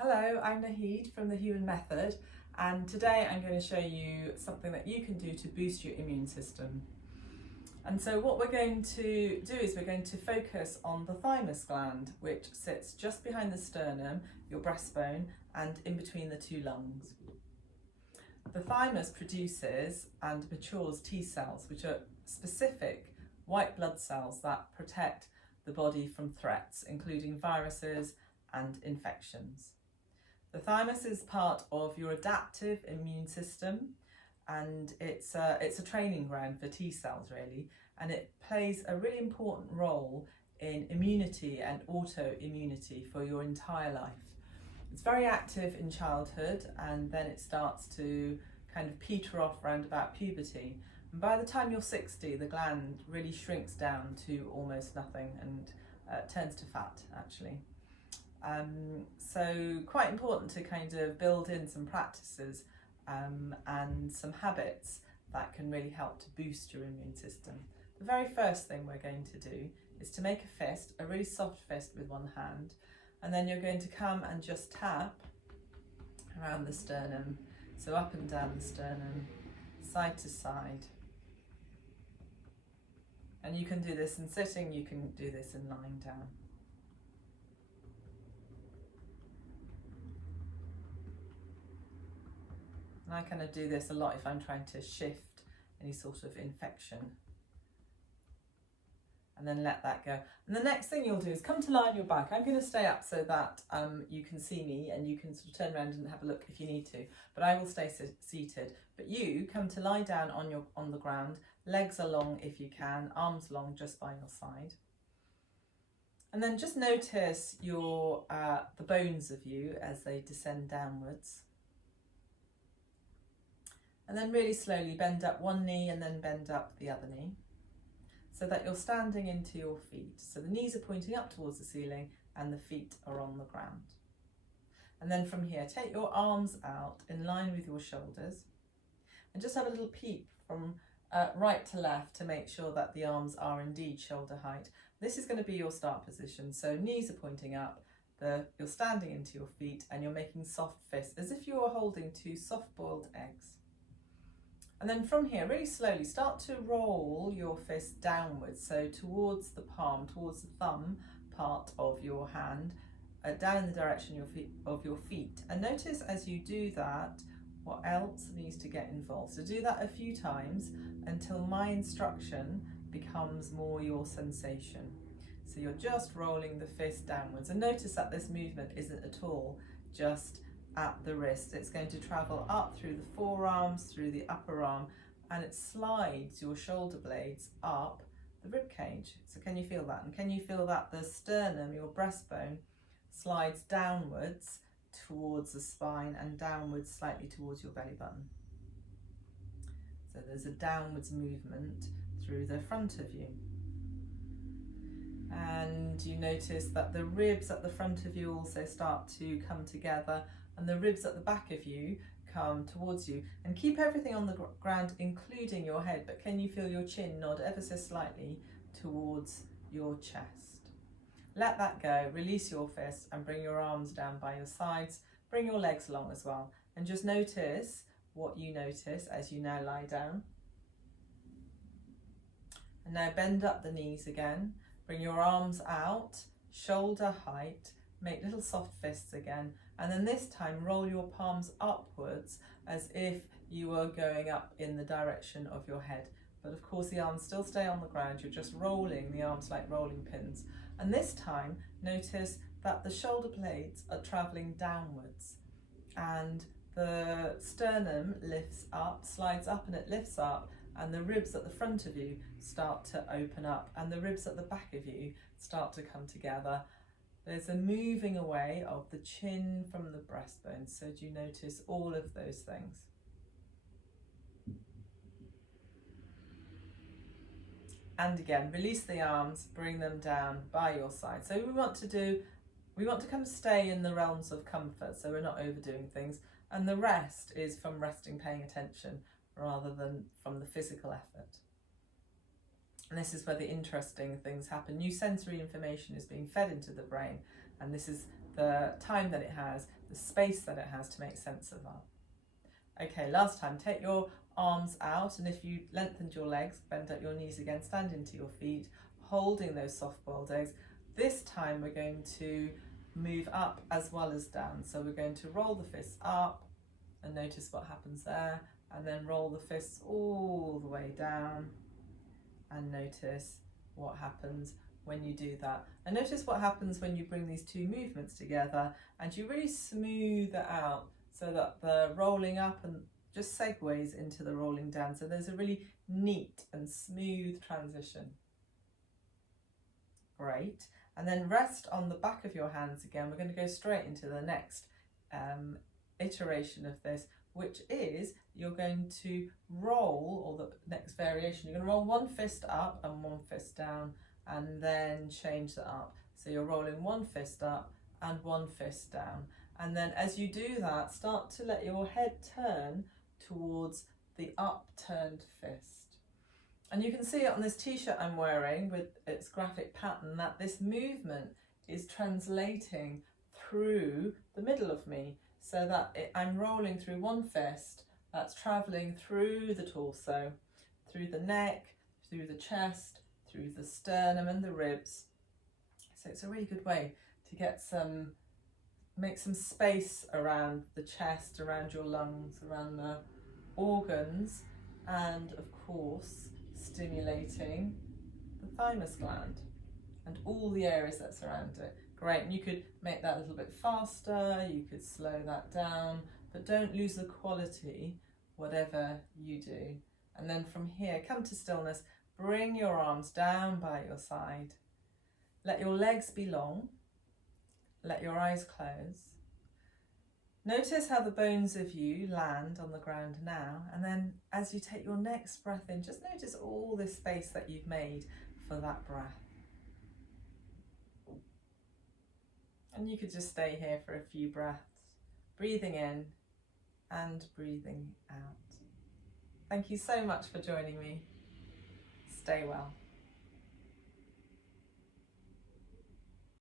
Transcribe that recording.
Hello, I'm Nahid from The Human Method, and today I'm going to show you something that you can do to boost your immune system. And so what we're going to do is we're going to focus on the thymus gland, which sits just behind the sternum, your breastbone, and in between the two lungs. The thymus produces and matures T cells, which are specific white blood cells that protect the body from threats, including viruses and infections. The thymus is part of your adaptive immune system, and it's a training ground for T cells really, and it plays a really important role in immunity and autoimmunity for your entire life. It's very active in childhood, and then it starts to kind of peter off around about puberty. And by the time you're 60, the gland really shrinks down to almost nothing and turns to fat actually. So quite important to kind of build in some practices and some habits that can really help to boost your immune system. The very first thing we're going to do is to make a fist, a really soft fist with one hand, and then you're going to come and just tap around the sternum, so up and down the sternum, side to side. And you can do this in sitting, you can do this in lying down. And I kind of do this a lot if I'm trying to shift any sort of infection. And then let that go. And the next thing you'll do is come to lie on your back. I'm going to stay up so that you can see me and you can sort of turn around and have a look if you need to. But I will stay seated. But you come to lie down on the ground, legs are long if you can, arms long just by your side. And then just notice the bones of you as they descend downwards. And then really slowly bend up one knee and then bend up the other knee so that you're standing into your feet. So the knees are pointing up towards the ceiling and the feet are on the ground. And then from here, take your arms out in line with your shoulders and just have a little peep from right to left to make sure that the arms are indeed shoulder height. This is going to be your start position. So knees are pointing up, you're standing into your feet and you're making soft fists as if you were holding two soft-boiled eggs. And then from here, really slowly, start to roll your fist downwards, so towards the palm, towards the thumb part of your hand, down in the direction of your feet. And notice as you do that, what else needs to get involved. So do that a few times until my instruction becomes more your sensation. So you're just rolling the fist downwards. And notice that this movement isn't at all just at the wrist. It's going to travel up through the forearms, through the upper arm, and it slides your shoulder blades up the rib cage. So can you feel that? And can you feel that the sternum, your breastbone, slides downwards towards the spine and downwards slightly towards your belly button? So there's a downwards movement through the front of you. And you notice that the ribs at the front of you also start to come together, and the ribs at the back of you come towards you. And keep everything on the ground, including your head, but can you feel your chin nod ever so slightly towards your chest? Let that go, release your fist and bring your arms down by your sides, bring your legs long as well, and just notice what you notice as you now lie down. And now bend up the knees again, bring your arms out, shoulder height, make little soft fists again, and then this time roll your palms upwards as if you were going up in the direction of your head. But of course the arms still stay on the ground, you're just rolling the arms like rolling pins. And this time notice that the shoulder blades are travelling downwards and the sternum lifts up, slides up and it lifts up, and the ribs at the front of you start to open up and the ribs at the back of you start to come together. There's a moving away of the chin from the breastbone. So do you notice all of those things? And again, release the arms, bring them down by your side. So we want to come stay in the realms of comfort, so we're not overdoing things. And the rest is from resting, paying attention, rather than from the physical effort. And this is where the interesting things happen. New sensory information is being fed into the brain, and this is the time that it has, the space that it has to make sense of that. Okay, last time, take your arms out, and if you lengthened your legs, bend up your knees again, stand into your feet, holding those soft-boiled eggs. This time we're going to move up as well as down. So we're going to roll the fists up, and notice what happens there, and then roll the fists all the way down, and notice what happens when you do that. And notice what happens when you bring these two movements together and you really smooth it out so that the rolling up and just segues into the rolling down. So there's a really neat and smooth transition. Great. And then rest on the back of your hands again. We're going to go straight into the next iteration of this, which is you're going to roll, or the next variation, you're going to roll one fist up and one fist down, and then change that up. So you're rolling one fist up and one fist down. And then as you do that, start to let your head turn towards the upturned fist. And you can see it on this t-shirt I'm wearing with its graphic pattern that this movement is translating through the middle of me, so that I'm rolling through one fist that's traveling through the torso, through the neck, through the chest, through the sternum and the ribs. So it's a really good way to make some space around the chest, around your lungs, around the organs, and of course stimulating the thymus gland and all the areas that surround it. Great, and you could make that a little bit faster, you could slow that down, but don't lose the quality whatever you do. And then from here, come to stillness, bring your arms down by your side, let your legs be long, let your eyes close. Notice how the bones of you land on the ground now, and then as you take your next breath in, just notice all this space that you've made for that breath. And you could just stay here for a few breaths, breathing in and breathing out. Thank you so much for joining me. Stay well.